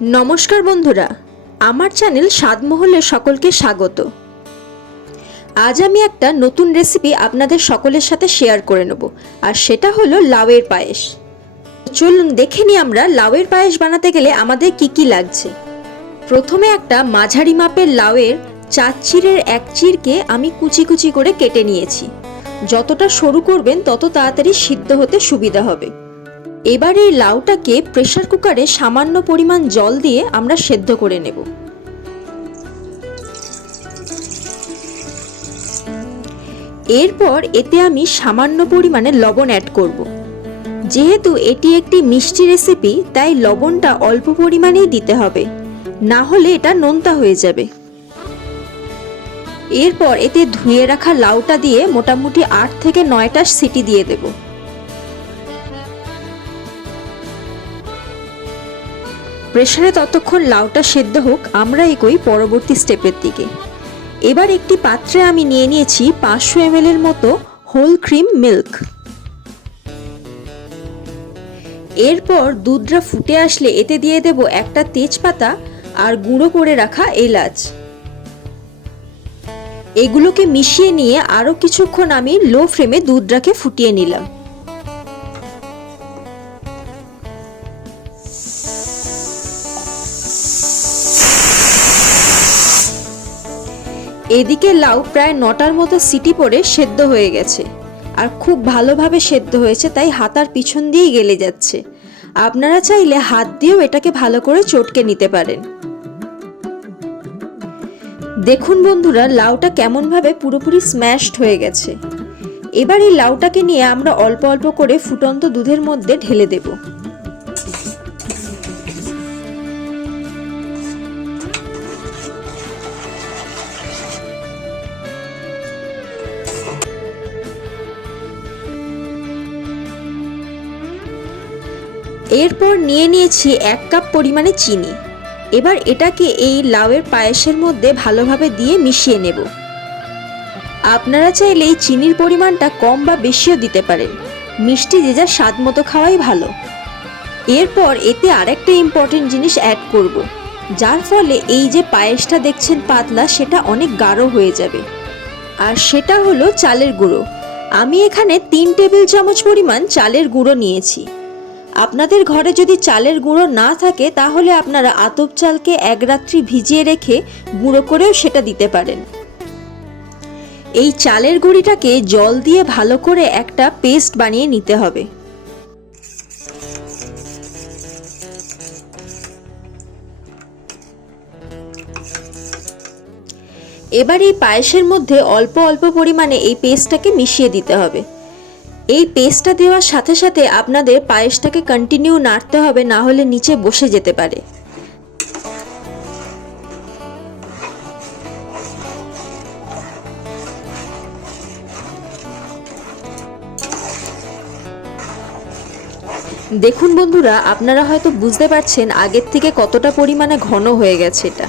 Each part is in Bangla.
नमस्कार बंधुरा आमार चैनल स्वादमहले सकलके स्वागत। आज आमी एकटा नतून रेसिपि आपनादेर सकलेर साथे शेयर करे नेब आर सेटा हलो लाउएर पायेस। चलुन देखे निই आमरा लाउएर पायेस बानाते गेले आमादेर की लागछे। प्रथमे एकटा माझारि मापेर लाउएर 4 चिरेर एक चिरके आमी कुचि कुचि करे केटे निয়েছি। যতটা সরু করবেন তত তাড়াতাড়ি সিদ্ধ হতে সুবিধা হবে। এবার এই লাউটাকে প্রেসার কুকারে সামান্য পরিমাণ জল দিয়ে আমরা সেদ্ধ করে নেব। এরপর এতে আমি সামান্য পরিমাণে লবণ অ্যাড করব। যেহেতু এটি একটি মিষ্টি রেসিপি তাই লবণটা অল্প পরিমাণেই দিতে হবে, না হলে এটা নোনতা হয়ে যাবে। এরপর এতে ধুয়ে রাখা লাউটা দিয়ে মোটামুটি 8 থেকে 9টা সিটি দিয়ে দেব। প্রেসারে ততক্ষণ লাউটা সেদ্ধ হোক, আমরা এগোই পরবর্তী স্টেপের দিকে। এবার একটি পাত্রে আমি নিয়ে নিয়েছি 500 ml এর মতো হোল ক্রিম মিল্ক। এরপর দুধটা ফুটে আসলে এতে দিয়ে দেব একটা তেজপাতা আর গুঁড়ো করে রাখা এলাচ। এগুলোকে মিশিয়ে নিয়ে আরো কিছুক্ষণ আমি লো ফ্লেমে দুধটাকে ফুটিয়ে নিলাম। এদিকে লাউ প্রায় 9টার মতো সিটি পড়ে সেদ্ধ হয়ে গেছে আর খুব ভালোভাবে সেদ্ধ হয়েছে, তাই হাতার পিছন দিয়েই গলে যাচ্ছে। আপনারা চাইলে হাত দিয়েও এটাকে ভালো করে চটকে নিতে পারেন। দেখুন বন্ধুরা, লাউটা কেমন ভাবে পুরোপুরি স্ম্যাশড হয়ে গেছে। এবার এই লাউটাকে নিয়ে আমরা অল্প অল্প করে ফুটন্ত দুধের মধ্যে ঢেলে দেব। এরপর নিয়ে নিয়েছি 1 কাপ পরিমাণে চিনি। এবার এটাকে এই লাউয়ের পায়েসের মধ্যে ভালোভাবে দিয়ে মিশিয়ে নেব। আপনারা চাইলে এই চিনির পরিমাণটা কম বা বেশিও দিতে পারেন, মিষ্টি যে যার স্বাদ মতো খাওয়াই ভালো। এরপর এতে আরেকটা ইম্পর্টেন্ট জিনিস অ্যাড করব, যার ফলে এই যে পায়েসটা দেখছেন পাতলা সেটা অনেক গাঢ় হয়ে যাবে, আর সেটা হলো চালের গুঁড়ো। আমি এখানে 3 টেবিল চামচ পরিমাণ চালের গুঁড়ো নিয়েছি। আপনাদের ঘরে যদি চালের গুঁড়ো না থাকে তাহলে আপনারা আতপ চালকে এক রাত্রি ভিজিয়ে রেখে গুঁড়ো করেও সেটা দিতে পারেন। এই চালের গুঁড়িটাকে জল দিয়ে ভালো করে একটা পেস্ট বানিয়ে নিতে হবে। এবার এই পায়েসের মধ্যে অল্প অল্প পরিমাণে এই পেস্টটাকে মিশিয়ে দিতে হবে। এই পেস্টটা দেওয়ার সাথে সাথে আপনাদের পায়েসটাকে কন্টিনিউ নাড়তে হবে, না হলে নিচে বসে যেতে পারে। দেখুন বন্ধুরা, আপনারা হয়তো বুঝতে পারছেন আগের থেকে কতটা পরিমাণে ঘন হয়ে গেছে এটা।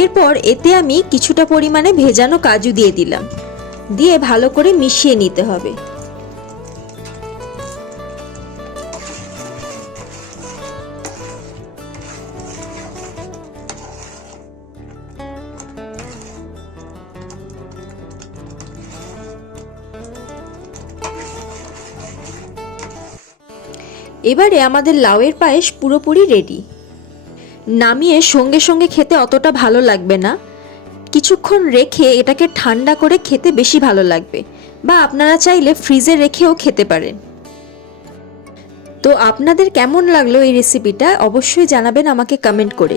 এরপর এতে আমি কিছুটা পরিমাণে ভেজানো কাজু দিয়ে দিলাম, দিয়ে ভালো করে মিশিয়ে নিতে হবে। এবারে আমাদের লাউয়ের পায়েস পুরোপুরি রেডি। নামিয়ে সঙ্গে সঙ্গে খেতে অতটা ভালো লাগবে না, কিছুক্ষণ রেখে এটাকে ঠান্ডা করে খেতে বেশি ভালো লাগবে, বা আপনারা চাইলে ফ্রিজে রেখেও খেতে পারেন। তো আপনাদের কেমন লাগলো এই রেসিপিটা অবশ্যই জানাবেন আমাকে কমেন্ট করে,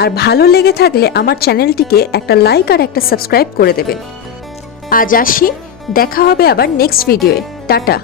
আর ভালো লেগে থাকলে আমার চ্যানেলটিকে একটা লাইক আর একটা সাবস্ক্রাইব করে দেবেন। আজ আসি, দেখা হবে আবার নেক্সট ভিডিওয়ে। টাটা।